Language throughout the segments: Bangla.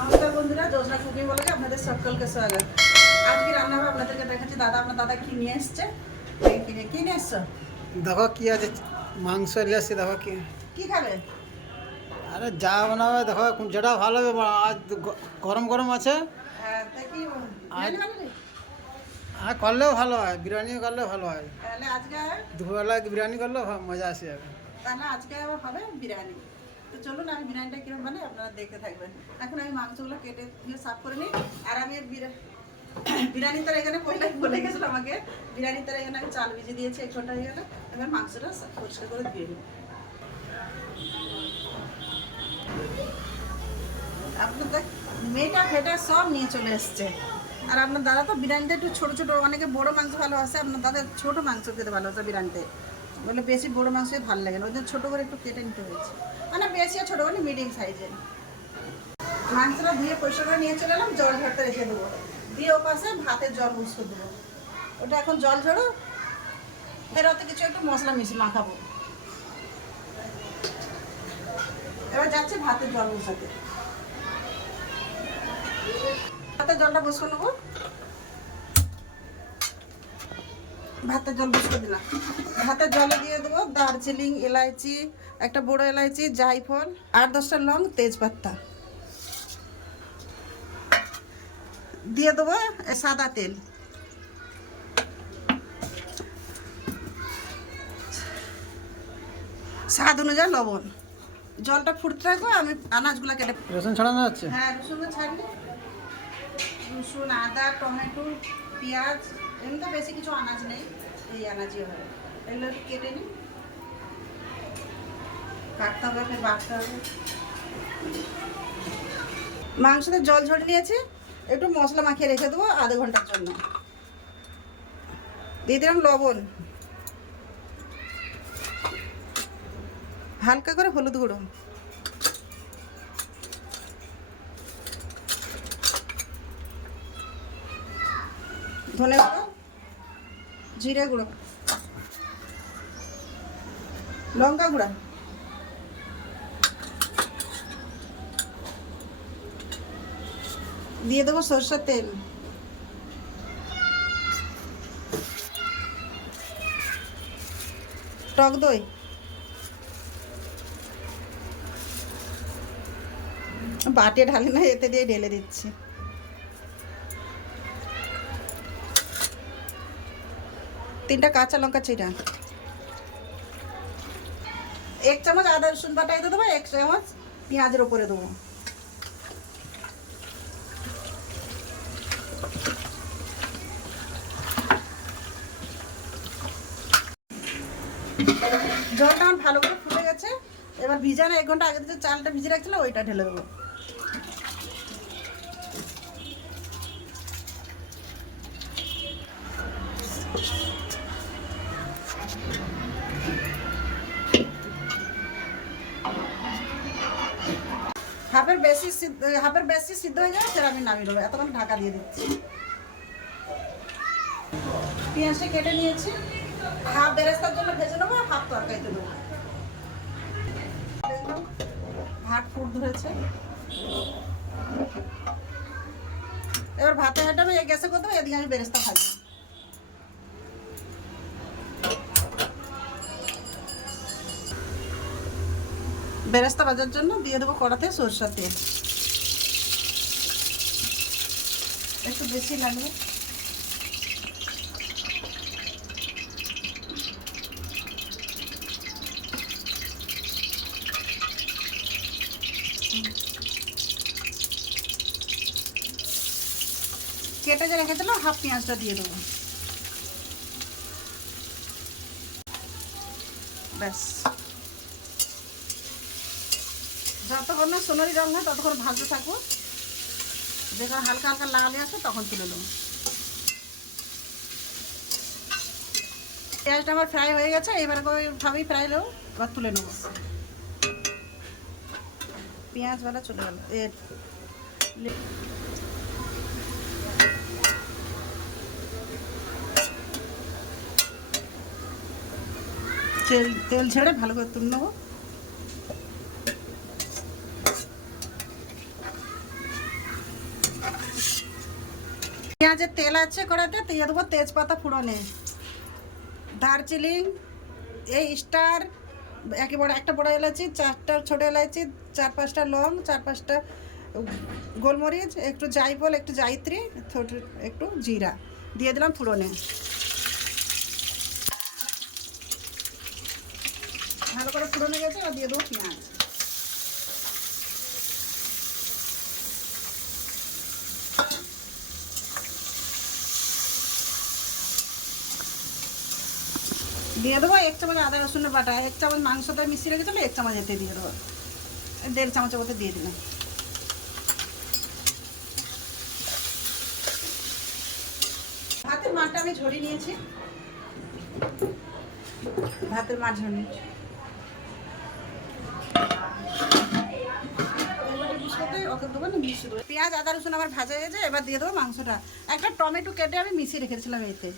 নমস্কার বন্ধুরা জোসনা কুকিং বলে আপনাদের সকলকে স্বাগত। আজকে রান্না হবে আপনাদেরকে দেখাচ্ছি দাদা আপনার দাদা কি নিয়ে এসছে? কি নিয়ে এসছো? দেখো কি আছে মাংস এলে আসছে দেখো কি। কি খাবে? আরে যা বানাবে দেখো যেটা ভালো হবে আজ গরম গরম আছে। হ্যাঁ তা কি বিরিয়ানি বানাবে? করলেও ভালো হয় বিরিয়ানি করলেও ভালো হয়। তাহলে আজকে দুপুরবেলা বিরিয়ানি করলেও মজা আসে যাবে। তাহলে আজকে হবে বিরিয়ানি। তো চলুন আমি বিরিয়ানিটা কীরকম বানাই, আপনারা দেখতে থাকবেন। এখন আমি মাংসগুলো কেটে দিয়ে সাফ করে নিই। আর আমি বিরিয়ানি তার এখানে পয়লা বলে গেছিল আমাকে। বিরিয়ানি তার এখানে চাল ভিজে দিয়েছি এক ঘণ্টা হয়ে গেল। এবার মাংসটা পরিষ্কার করে দিই আপনাদের মেয়েটা ফেটা সব নিয়ে চলে এসছে। আর আপনার দাদা তো বিরিয়ানিতে একটু ছোটো ছোটো, অনেকে বড় মাংস ভালোবাসে আপনার দাদা ছোটো মাংস খেতে ভালোবাসে বিরিয়ানিতে। বলে বেশি বড় মাংসই ভালো লাগে না ওই জন্য ছোটো করে একটু কেটে নিতে হয়েছে। মানে বেশি আর ছোটো করে মিডিয়াম সাইজের মাংসটা ধুয়ে পরিষ্কার করে নিয়ে চলে এলাম, জল ঝরতে রেখে দেবো। দিয়ে ও পাশে ভাতের জল মুসকে দেবো। ওটা এখন জল ঝরো এর ওতে কিছু একটু মশলা মিশিয়ে মাখাবো। এবার যাচ্ছে ভাতের জল বসাতে ভাতের জলটা বসে নেব। ভাতের জল বসে দিলাম। ভাতের জলে দিয়ে দেবো দার্জিলিং এলাইচি একটা বড় এলাইচি জায়ফল আট দশটা লং তেজপাতা। দিয়ে দেবো সাদা তেল। স্বাদ অনুযায়ী লবণ। জলটা ফুটতে রাখব আমি আনাজগুলো কেটে রসুন ছড়ানো যাচ্ছে? হ্যাঁ রসুন ছাড়বি রসুন আদা টমেটো পেঁয়াজ এমনি তো বেশি কিছু আনাজ নেই, এই আনাজই হয় এগুলো কেটে নিই। কাটতে হবে ফের বাটতে হবে। মাংসতে জল ঝরে নিয়েছি, একটু মশলা মাখিয়ে রেখে দেবো আধ ঘণ্টার জন্য। দিয়ে দিলাম লবণ। হালকা করে হলুদ গুঁড়ো। ধনে গুঁড়ো। জিরে গুঁড়ো। লঙ্কা গুঁড়া। দিয়ে দেবো সরষের তেল। টক দই। বাটে ঢালি না, এতে দিয়ে ঢেলে দিচ্ছি। তিনটা কাঁচা লঙ্কা চিরা। এক চামচ আদা রসুন বাটা দিয়ে দেবো, এক চামচ পেঁয়াজের ওপরে দেবো। জলটা আমার ভালো করে ফুটে গেছে। এবার ভিজানো এক ঘণ্টা আগে চালটা ভিজে রাখছিল ওইটা ঢেলে দেবো। হাফের বেশি হাফের বেশি সিদ্ধ হয়ে যাবে সেটা আমি নামিয়ে দেবো। এতক্ষণ ঢাকা দিয়ে দিচ্ছি। পেঁয়াজটা কেটে নিয়েছি। হাফ বেরেস্তার জন্য ভেজে নেব হাফ তরকারিতে দেবো। ভাত ফুট ধরেছে। এবার ভাতে হাঁটা আমি এই গ্যাসে করতে এদিকে আমি বেরেস্তা ভাজবো। বেরেস্তা ভাজার জন্য দিয়ে দেবো কড়াতে সরষের তেল। একটু বেশি লাগবে। কেটে যে রেখেছিলাম হাফ পেঁয়াজটা দিয়ে দেবো। ব্যাস। যতক্ষণ না সোনারি রঙ হয়, ততক্ষণ ভাজতে থাকব। যখন হালকা হালকা লাল আসবে তখন তুলে নেব। পেঁয়াজটা আমার ফ্রাই হয়ে গেছে, এবার ভাবেই ফ্রাই নেব এবার তুলে নেব। পেঁয়াজওয়ালা চলে গেল। এ, তেল তেল ছেড়ে ভালো করে তুলে নেব। পেঁয়াজের তেল আছে কড়াতে দিয়ে দেবো তেজপাতা ফুড়নে দারচিনি, এই স্টার একেবারে একটা বড় এলাচি, চারটা ছোটো এলাচি, চার পাঁচটা লং, চার পাঁচটা গোলমরিচ, একটু জাইফল একটু জায়ত্রী থোট- একটু জিরা। দিয়ে দিলাম ফুড়নে ভালো করে ফুড়নে গেছে আর দিয়ে দেবো পেঁয়াজ। দিয়ে দেবো, এক চামচ আদা রসুনের বাটা, এক চামচ মাংসটা মিশিয়ে রেখেছিল এক চামচ এতে দিয়ে দেবো। দেড় চামচের মতো দিয়ে দিলাম। ভাতের মাঠটা আমি ঝরিয়ে নিয়েছি। ভাতের মাঠ ঝরিয়ে। পেঁয়াজ, আদা, রসুন আমার ভাজা হয়ে গেছে, এবার দিয়ে দেবো মাংসটা। একটা টমেটো কেটে আমি মিশিয়ে রেখেছিলাম এতে,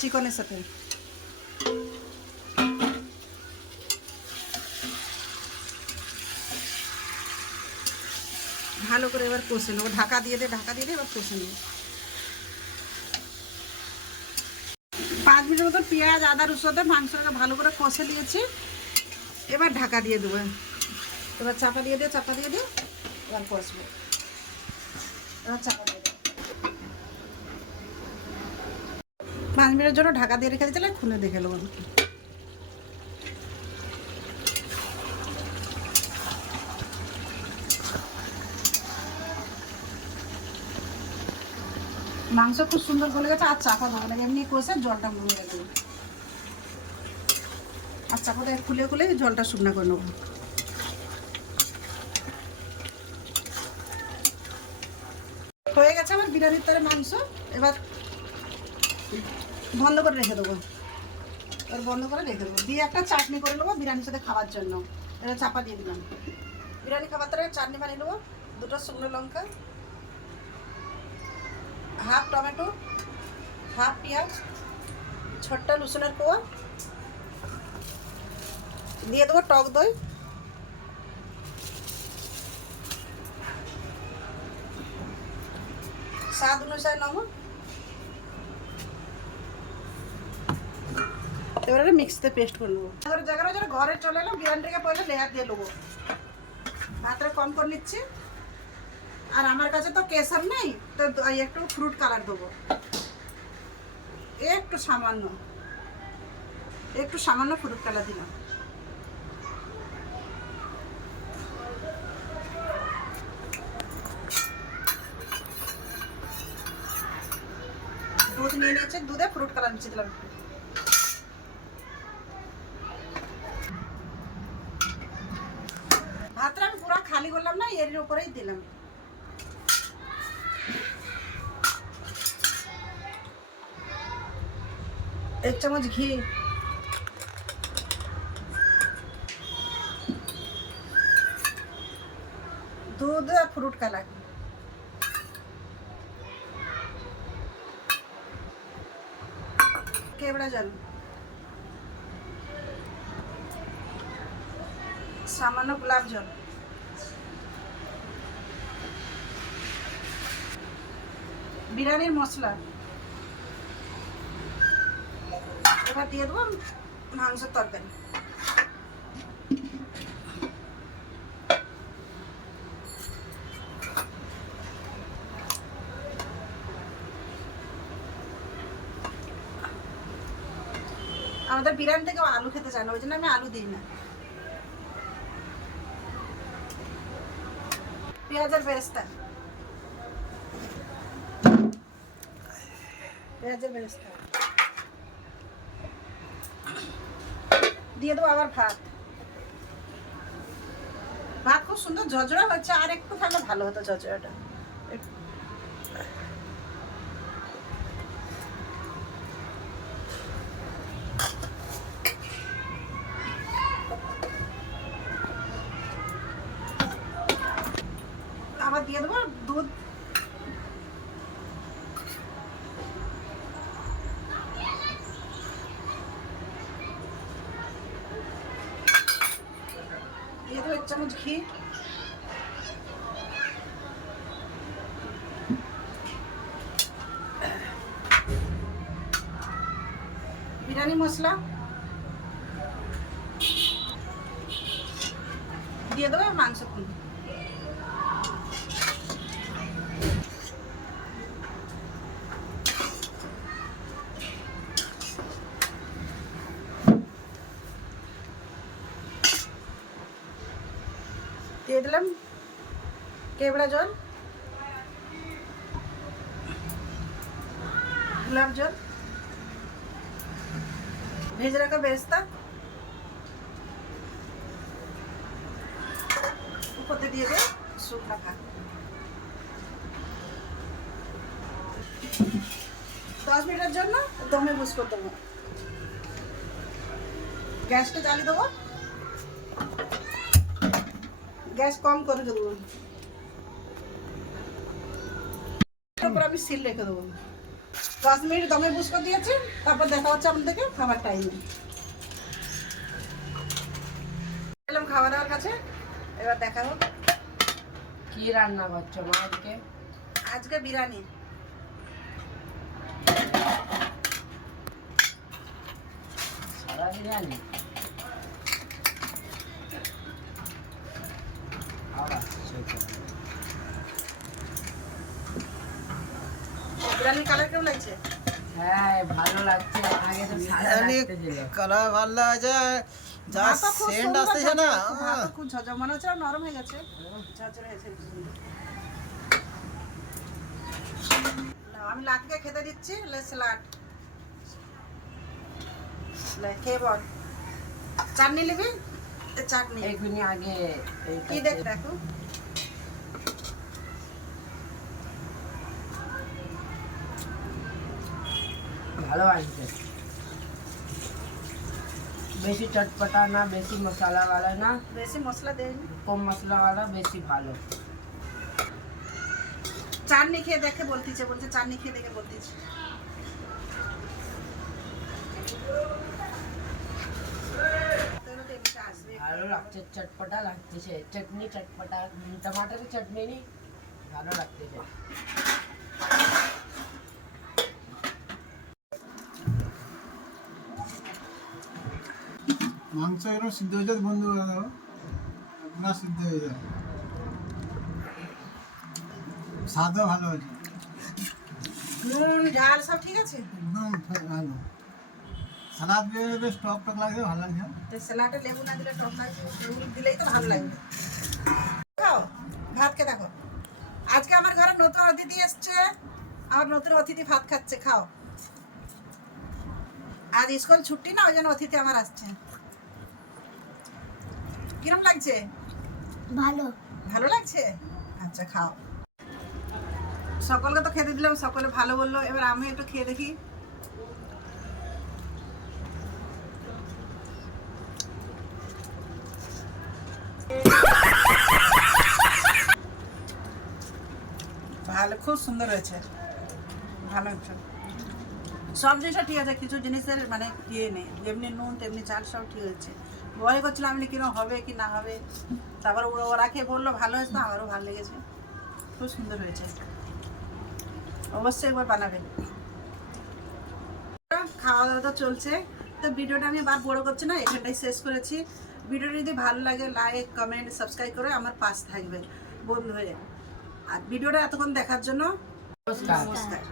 চিকনের সাথে। ভালো করে এবার কষে নেব। ঢাকা দিয়ে দিয়ে ঢাকা দিয়ে এবার কষে নেব। পাঁচ মিনিটের মতো পেঁয়াজ, আদা রসুনটা মাংসটাকে ভালো করে কষে নিয়েছি। এবার ঢাকা দিয়ে দেবো। এবার চাপা দিয়ে দিয়ে চাপা দিয়ে দিয়ে এবার কষবো। এবার চাপা দিয়ে পাঁচ মিনিটের জন্য ঢাকা দিয়ে রেখে দিয়েছিলে খুলে দেখে নেব মাংস খুব সুন্দর গলে গেছে, আর চাপা দেবো না। এমনি কষে জলটা মরে গেছে আর চাপাটা খুলে খুলে জলটা শুকনো করে নেব। হয়ে গেছে আমার বিরিয়ানির তরে মাংস। এবার বন্ধ করে রেখে দেবো। এবার বন্ধ করে রেখে দেবো। দিয়ে একটা চাটনি করে নেব বিরিয়ানির সাথে খাওয়ার জন্য। এবার চাপা দিয়ে দিলাম। বিরিয়ানি খাবার তরে চাটনি বানিয়ে নেব। দুটো শুকনো লঙ্কা হাফ টমেটো, হাফ পেঁয়াজ, ছোট্টা রসুনের কোয়া। দিয়ে দেবো টক দই। স্বাদ অনুসারে নমক এবারে মিক্সিতে পেস্ট করে নেব। জায়গায় যারা ঘরে চলে এলাম, বিরিয়ানিটাকে পয়লা লেয়ার দিয়ে নেব। ভাতটা কম করে নিচ্ছি। আর আমার কাছে তো কেসার নেই, তো একটু ফ্রুট কালার দেবো। একটু সামান্য একটু সামান্য ফ্রুট কালার দিলাম। দুধ নিয়ে নিয়েছে, দুধে ফ্রুট কালার মিশিয়ে দিলাম। ভাতটা আমি পুরো খালি করলাম না, এর উপরেই দিলাম। एक चम्मच घी दूध और फ्रूट कलर केवड़ा जल सामान्य गुलाब जल বিরিয়ানির মশলা এবার দিয়ে দেবো মাংসের তরকারি। আমাদের বিরিয়ানি থেকে আলু খেতে চায় না, ওই জন্য আমি আলু দিই না। পেঁয়াজের বেরেস্তা। পেঁয়াজের বেরেস্তা। দিয়ে দেবো আবার ভাত। ভাত খুব সুন্দর ঝরঝরা হচ্ছে আর একটু থাকলে ভালো হতো ঝরঝরাটা। আবার দিয়ে দেবো দুধ। মশলা। দিয়ে দেবো মাংস দিয়ে দিলাম কেবড়া জল গোলাপ জল। ভেজে রাখা বেরেস্তা। উপরে দিয়ে দেব শুকনো খা দশ মিনিটের জন্য দমে বুস করে দেবো। গ্যাসটা জ্বালিয়ে দেবো। গ্যাস কম করে দেবো। তারপর আমি সিল রেখে দেবো। দশ মিনিট দমে বুসকো দিয়েছে তারপর দেখা হচ্ছে আপনাদেরকে খাবার টাইম এলাম খাওয়া দাওয়ার কাছে এবার দেখা হোক। কি রান্না করছ মা আজকে? আজকে বিরিয়ানি। সারা বিরিয়ানি আবার বিরিয়ানির কালার কেমন লাগছে? হ্যাঁ ভালো লাগছে। আগে তো সাদা বিরিয়ানি লাগতেছিল। কালার ভালো লাগছে। যা ভাতও খুব সেন্ট সুন্দর আসতেছে না? খুব ঝরঝরে হচ্ছে নরম হয়ে গেছে। ঝরঝরে হয়েছে আমি লাটকে খেতে দিচ্ছি। লে স্যালাড লে খেয়ে বল? চাটনি নিবি? এ চাটনি। আগে কি দেখ দেখো। ভালো আছে বেশি চটপটা না বেশি মশলা वाला না বেশি মশলা দেয়নি কম মশলা वाला বেশি ভালো চাটনি খেয়ে দেখে বলতিছে বলছে চাটনি খেয়ে দেখে বলতিছে তোর তো এমনিতে আসবে। ভালো লাগছে চটপটা লাগতেছে চটনি চটপটা টমাটারের চটনি নি ভালো লাগতেছে মাংস এরকম সিদ্ধ হয়ে যায় বন্ধু পুরা সিদ্ধ হয়ে যায়। স্বাদও ভালো আছে। নুন ঝাল সব ঠিক আছে? একদম ভালো। সালাদ দিয়ে বেশ টক টক লাগছে ভালো লাগছে। তো স্যালাডে লেবু না দিলে টক লাগবে লেবু দিলেই তো ভালো লাগবে। খাও ভাতকে দেখো। আজকে আমার ঘরে নতুন অতিথি এসছে। আমার নতুন অতিথি ভাত খাচ্ছে খাও। আজ স্কুল ছুটি না ওই জন্য অতিথি আমার আসছে। কিরম লাগছে? ভালো। ভালো লাগছে? আচ্ছা খাও। সকলকে তো খেতে দিলাম সকলে ভালো বলল। এবার আমি একটু খেয়ে দেখি। ভালো খুব সুন্দর হয়েছে। ভালো হয়েছে। সব জিনিসটা ঠিক আছে কিছু জিনিসের মানে ইয়ে নেই। যেমনি নুন তেমনি চাল সব ঠিক হয়েছে ভয় করছিলাম আমি কিরম হবে, কি না হবে? তারপর ওরা খেয়ে বলল, ভালো হয়েছে আমারও ভালো লেগেছে। খুব সুন্দর হয়েছে। অবশ্যই একবার বানাবেন খাওয়া দাওয়া তো চলছে। তো ভিডিওটা আমি বার বড় করছি না, এখানটাই শেষ করেছি। ভিডিওটা যদি ভালো লাগে লাইক কমেন্ট সাবস্ক্রাইব করে আমার পাশ থাকবে, বন্ধু হয়ে। আর ভিডিওটা এতক্ষণ দেখার জন্য, নমস্কার।